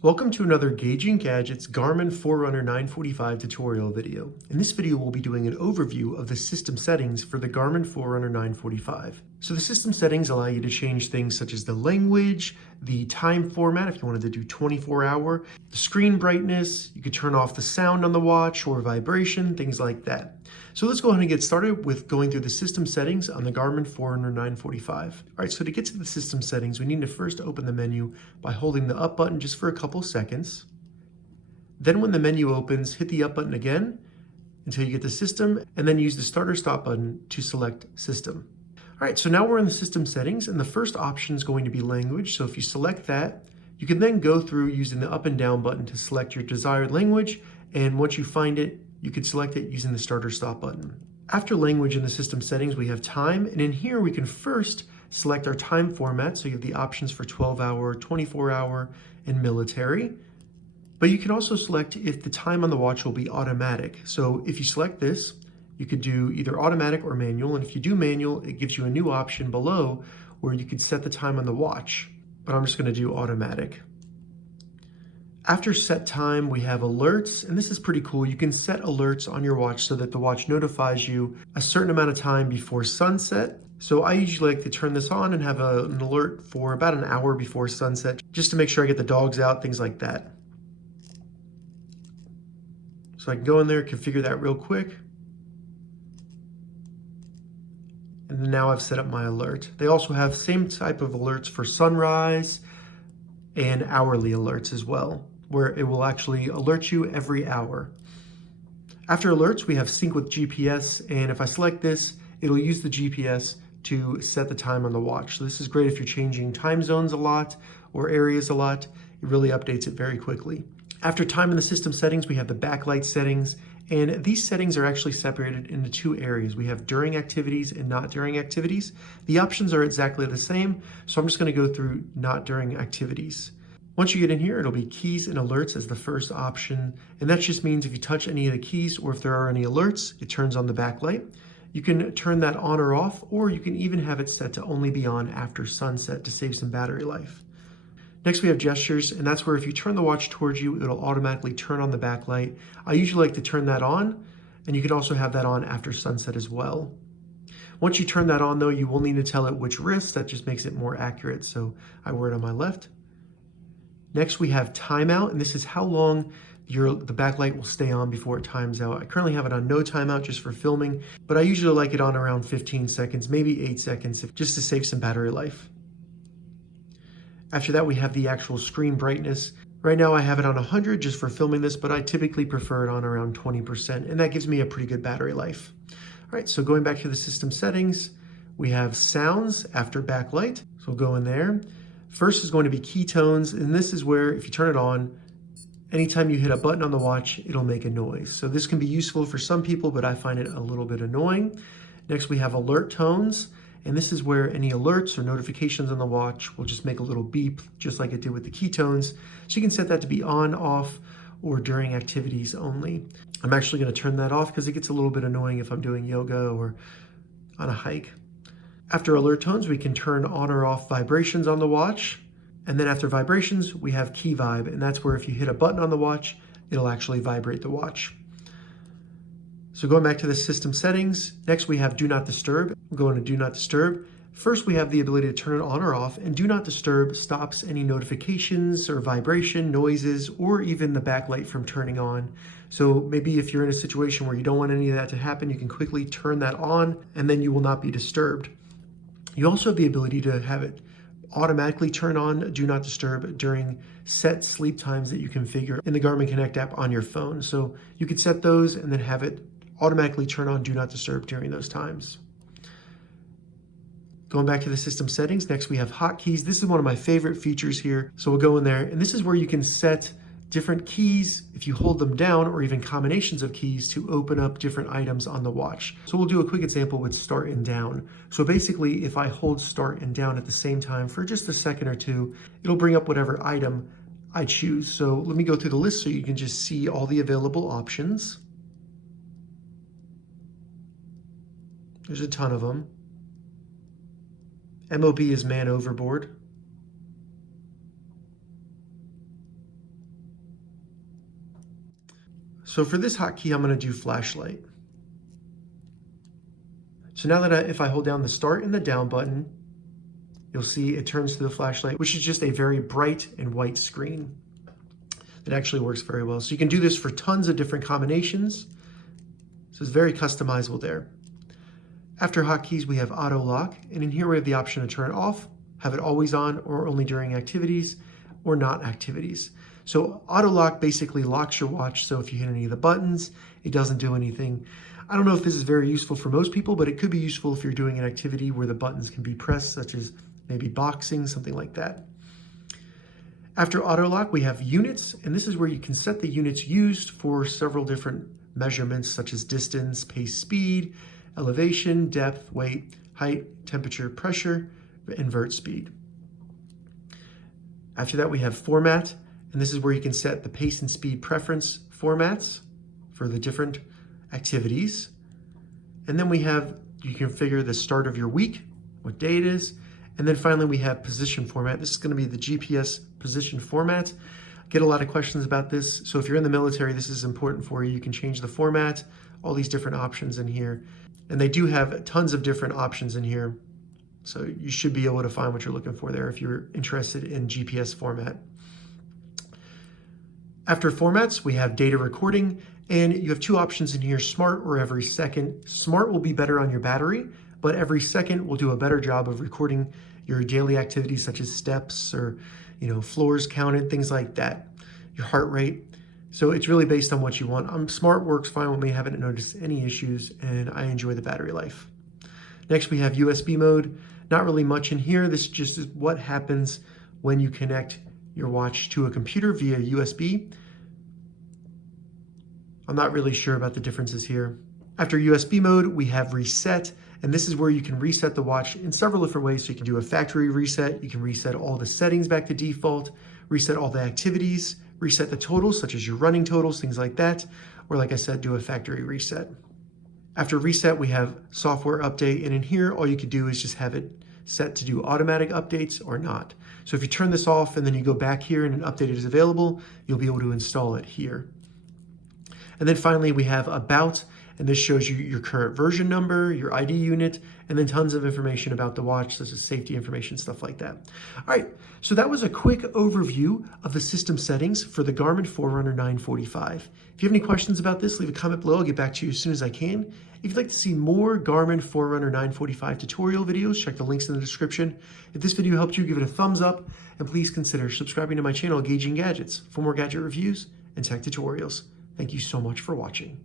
Welcome to another Gauging Gadgets Garmin Forerunner 945 tutorial video. In this video, we'll be doing an overview of the system settings for the Garmin Forerunner 945. So the system settings allow you to change things such as the language, the time format if you wanted to do 24-hour, the screen brightness, you could turn off the sound on the watch or vibration, things like that. So let's go ahead and get started with going through the system settings on the Garmin Forerunner 945. All right, so to get to the system settings, we need to first open the menu by holding the up button just for a couple seconds. Then when the menu opens, hit the up button again until you get the system, and then use the start or stop button to select system. All right, so now we're in the system settings, and the first option is going to be language. So if you select that, you can then go through using the up and down button to select your desired language, and once you find it, you can select it using the start or stop button. After language in the system settings, we have time, and in here we can first select our time format. So you have the options for 12-hour, 24-hour, and military. But you can also select if the time on the watch will be automatic. So if you select this, you could do either automatic or manual, and if you do manual, it gives you a new option below where you could set the time on the watch, but I'm just going to do automatic. After set time, we have alerts, and this is pretty cool. You can set alerts on your watch so that the watch notifies you a certain amount of time before sunset. So I usually like to turn this on and have an alert for about an hour before sunset, just to make sure I get the dogs out, things like that. So I can go in there, configure that real quick. And now I've set up my alert. They also have same type of alerts for sunrise and hourly alerts as well, where it will actually alert you every hour. After alerts, we have sync with GPS, and if I select this, it'll use the GPS to set the time on the watch. So this is great if you're changing time zones a lot or areas a lot. It really updates it very quickly. After time in the system settings, we have the backlight settings, and these settings are actually separated into two areas. We have during activities and not during activities. The options are exactly the same, so I'm just going to go through not during activities. Once you get in here, it'll be keys and alerts as the first option, and that just means if you touch any of the keys or if there are any alerts, it turns on the backlight. You can turn that on or off, or you can even have it set to only be on after sunset to save some battery life. Next, we have gestures, and that's where if you turn the watch towards you, it'll automatically turn on the backlight. I usually like to turn that on, and you can also have that on after sunset as well. Once you turn that on, though, you will need to tell it which wrist. That just makes it more accurate, so I wear it on my left. Next, we have timeout, and this is how long the backlight will stay on before it times out. I currently have it on no timeout just for filming, but I usually like it on around 15 seconds, maybe 8 seconds, just to save some battery life. After that, we have the actual screen brightness. Right now I have it on 100 just for filming this, but I typically prefer it on around 20%, and that gives me a pretty good battery life. All right, so going back to the system settings, we have sounds after backlight. So we'll go in there. First is going to be keytones, and this is where if you turn it on, anytime you hit a button on the watch, it'll make a noise. So this can be useful for some people, but I find it a little bit annoying. Next, we have alert tones. And this is where any alerts or notifications on the watch will just make a little beep, just like it did with the keytones. So you can set that to be on, off, or during activities only. I'm actually going to turn that off because it gets a little bit annoying if I'm doing yoga or on a hike. After alert tones, we can turn on or off vibrations on the watch. And then after vibrations, we have key vibe. And that's where if you hit a button on the watch, it'll actually vibrate the watch. So going back to the system settings, next we have do not disturb. We'll go into do not disturb. First, we have the ability to turn it on or off, and do not disturb stops any notifications or vibration, noises, or even the backlight from turning on. So maybe if you're in a situation where you don't want any of that to happen, you can quickly turn that on, and then you will not be disturbed. You also have the ability to have it automatically turn on do not disturb during set sleep times that you configure in the Garmin Connect app on your phone. So you could set those and then have it automatically turn on do not disturb during those times. Going back to the system settings, next we have hotkeys. This is one of my favorite features here. So we'll go in there, and this is where you can set different keys if you hold them down, or even combinations of keys to open up different items on the watch. So we'll do a quick example with start and down. So basically, if I hold start and down at the same time for just a second or two, it'll bring up whatever item I choose. So let me go through the list so you can just see all the available options. There's a ton of them. MOB is man overboard. So for this hotkey, I'm going to do flashlight. So now that if I hold down the start and the down button, you'll see it turns to the flashlight, which is just a very bright and white screen. That actually works very well. So you can do this for tons of different combinations. So it's very customizable there. After hotkeys, we have auto lock, and in here we have the option to turn it off, have it always on, or only during activities, or not activities. So auto lock basically locks your watch, so if you hit any of the buttons, it doesn't do anything. I don't know if this is very useful for most people, but it could be useful if you're doing an activity where the buttons can be pressed, such as maybe boxing, something like that. After auto lock, we have units, and this is where you can set the units used for several different measurements, such as distance, pace, speed, elevation, depth, weight, height, temperature, pressure, invert speed. After that, we have format, and this is where you can set the pace and speed preference formats for the different activities. And then we have, you configure the start of your week, what day it is. And then finally, we have position format. This is going to be the GPS position format. Get a lot of questions about this. So if you're in the military, this is important for you. You can change the format, all these different options in here. And they do have tons of different options in here. So you should be able to find what you're looking for there if you're interested in GPS format. After formats, we have data recording, and you have two options in here, smart or every second. Smart will be better on your battery, but every second will do a better job of recording your daily activities such as steps or floors counted, things like that, your heart rate. So it's really based on what you want. Smart works fine with me, haven't noticed any issues, and I enjoy the battery life. Next, we have USB mode. Not really much in here. This just is what happens when you connect your watch to a computer via USB. I'm not really sure about the differences here. After USB mode, we have reset, and this is where you can reset the watch in several different ways. So you can do a factory reset, you can reset all the settings back to default, reset all the activities, reset the totals, such as your running totals, things like that, or like I said, do a factory reset. After reset, we have software update, and in here, all you could do is just have it set to do automatic updates or not. So if you turn this off and then you go back here and an update is available, you'll be able to install it here. And then finally, we have about, and this shows you your current version number, your ID unit, and then tons of information about the watch, such as safety information, stuff like that. All right, so that was a quick overview of the system settings for the Garmin Forerunner 945. If you have any questions about this, leave a comment below. I'll get back to you as soon as I can. If you'd like to see more Garmin Forerunner 945 tutorial videos, check the links in the description. If this video helped you, give it a thumbs up, and please consider subscribing to my channel, Gauging Gadgets, for more gadget reviews and tech tutorials. Thank you so much for watching.